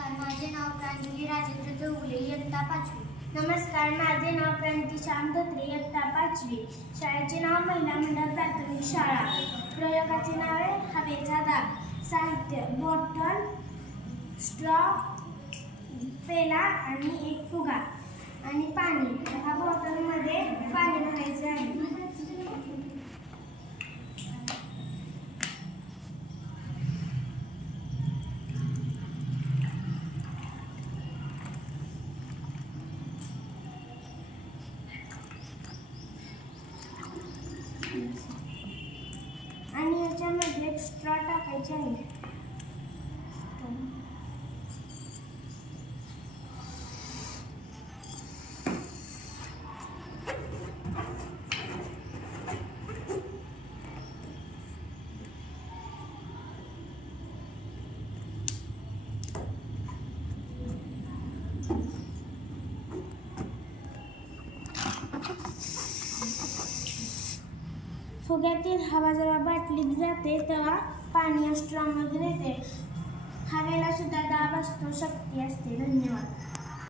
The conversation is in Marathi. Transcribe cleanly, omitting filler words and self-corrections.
नमस्कार, माझे नाव प्रांजली राजेंद्र चौगुले, इयत्ता 5वी. नमस्कार, माझे नाव प्रणती श्याम धोत्रे, इयत्ता 5वी. शाळेचे नाव महिला मंडळ प्राथमिक शाळा. प्रयोगाचे नाव आहे हवेचा दाब. साहित्य बॉटल, स्ट्रॉ, पेला आणि एक फुगा आणि पाणी. ह्या बॉटलमध्ये पाणी भरायचे आहे. आणि याच्यामध्ये एक स्ट्रॉ टाकायचे आहे. फुग्यातील हवा जेव्हा बाटलीत जाते तेव्हा पाणी या स्ट्रॉमध्ये येते. हवेला सुद्धा दाब असतो, शक्ती असते. धन्यवाद.